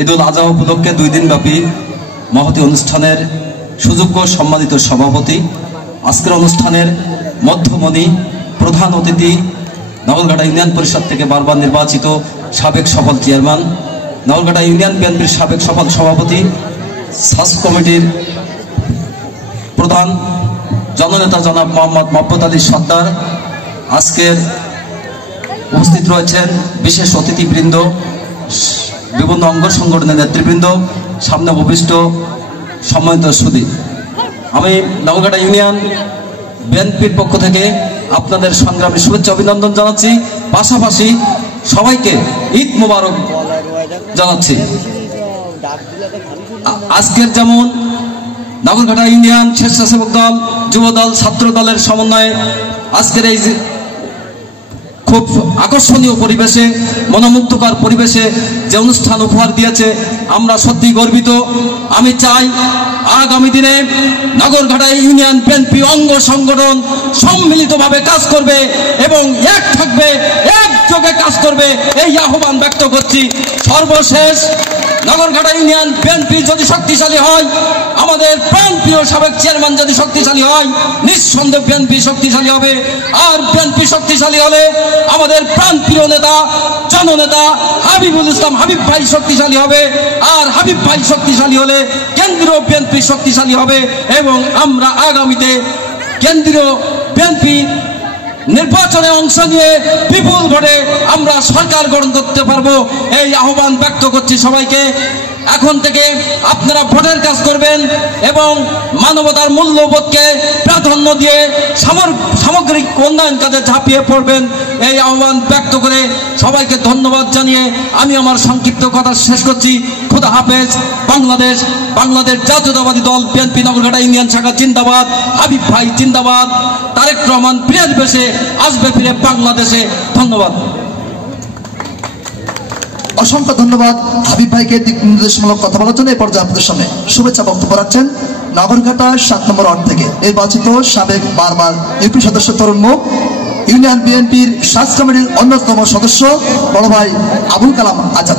ঈদুল আজহা উপলক্ষে 2 দিনব্যাপী মহতী অনুষ্ঠানের সুযোগ্য সম্মানিত সভাপতি, আজকের অনুষ্ঠানের মধ্যমণি, প্রধান অতিথি, নগরঘাটা ইউনিয়ন পরিষদ থেকে বারবার নির্বাচিত সাবেক সফল চেয়ারম্যান, নগরঘাটা ইউনিয়ন বিএনপির সাবেক সফল সভাপতি, সাস কমিটির প্রধান জননেতা জনাব মোহাম্মদ মহব্বত আলী সর্দার, আজকের উপস্থিত রয়েছেন বিশেষ অতিথিবৃন্দ, বিভিন্ন অঙ্গ সংগঠনের নেতৃবৃন্দ, সামনে উপবিষ্ট সম্মানিত সুধী। আমি নগরঘাটা ইউনিয়ন বিএনপির পক্ষ থেকে আপনাদের সংগ্রামী শুভেচ্ছা অভিনন্দন জানাচ্ছি, পাশাপাশি সবাইকে ঈদ মোবারক জানাচ্ছি। আজকের যেমন নগরঘাটা ইউনিয়ন স্বেচ্ছাসেবক দল, যুব দল, ছাত্র দলের সমন্বয়ে আজকের এই খুব আকর্ষণীয় পরিবেশে, মনোমুগ্ধকর পরিবেশে যে অনুষ্ঠান উপহার দিয়েছে, আমরা সত্যি গর্বিত। আমি চাই আগামী দিনে নগরঘাটা ইউনিয়ন বিএনপি অঙ্গ সংগঠন সম্মিলিতভাবে কাজ করবে এবং এক থাকবে, একযোগে কাজ করবে, এই আহ্বান ব্যক্ত করছি। সর্বশেষ, নগরঘাটা ইউনিয়ন বিএনপি যদি শক্তিশালী হয়, আমাদের প্রাণপ্রিয় সাবেক চেয়ারম্যান যদি শক্তিশালী হয়, নিঃসন্দেহে বিএনপি শক্তিশালী হবে। আর বিএনপি শক্তিশালী হলে আমাদের প্রাণপ্রিয় নেতা, জননেতা হাবিবুল ইসলাম হাবিব ভাই শক্তিশালী হবে। আর হাবিব ভাই শক্তিশালী হলে কেন্দ্রীয় বিএনপি শক্তিশালী হবে এবং আমরা আগামীতে কেন্দ্রীয় বিএনপি নির্বাচনে অংশ নিয়ে বিপুল ভোটে আমরা সরকার গঠন করতে পারবো, এই আহ্বান ব্যক্ত করছি সবাইকে। এখন থেকে আপনারা ভোটের কাজ করবেন এবং মানবতার মূল্যবোধকে প্রাধান্য দিয়ে সামগ্রিক উন্নয়ন কাজে ঝাঁপিয়ে পড়বেন, এই আহ্বান ব্যক্ত করে সবাইকে ধন্যবাদ জানিয়ে আমি আমার সংক্ষিপ্ত কথা শেষ করছি। খুদা হাফেজ। বাংলাদেশ জাতীয়তাবাদী দল বিএনপি নগরঘাটা ইউনিয়ন শাখা জিন্দাবাদ। হাবিব ভাই জিন্দাবাদ। তারেক রহমান ফিরে আসবে, আসবে ফিরে বাংলাদেশে। ধন্যবাদ। অসংখ্য ধন্যবাদ হাবিব ভাইকে দিক নির্দেশমূলক কথা বলার জন্য। এই পর্যায়ে আপনাদের সামনে শুভেচ্ছা বক্তব্য রাখছেন নগরঘাটা 7 নম্বর ওয়ার্ড থেকে নির্বাচিত সাবেক বারবার ইউপি সদস্য তরুণ মুখ, ইউনিয়ন বিএনপির সাজ কমিটির অন্যতম সদস্য বড় ভাই আবুল কালাম আজাদ।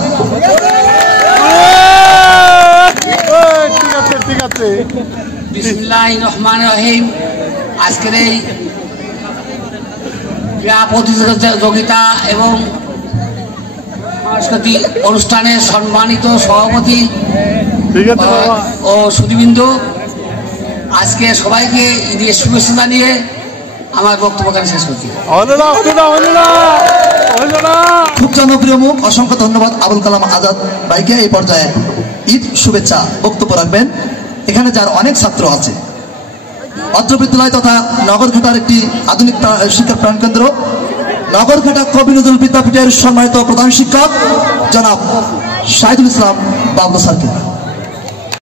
বিসমিল্লাহির রহমানির রহিম। আজকের এই ক্রীড়া প্রতিযোগিতা এবং সাংস্কৃতিক অনুষ্ঠানের সম্মানিত সভাপতি ও সুধীবৃন্দ, আজকে সবাইকে ঈদের শুভেচ্ছা জানিয়ে আমার বক্তব্য শেষ করছি। খুব জনপ্রিয় মুখ, অসংখ্য ধন্যবাদ আবুল কালাম আজাদ ভাইকে। এই পর্যায়ে ঈদ শুভেচ্ছা বক্তব্য রাখবেন এখানে যার অনেক ছাত্র আছে, অত্র বিদ্যালয় তথা নগরঘাটার একটি আধুনিক শিক্ষা প্রাণকেন্দ্র, নগরঘাটা কবি নজরুল বিদ্যাপীঠের সম্মানিত প্রধান শিক্ষক জনাব শাহিদুল ইসলাম বাবলু স্যারকে।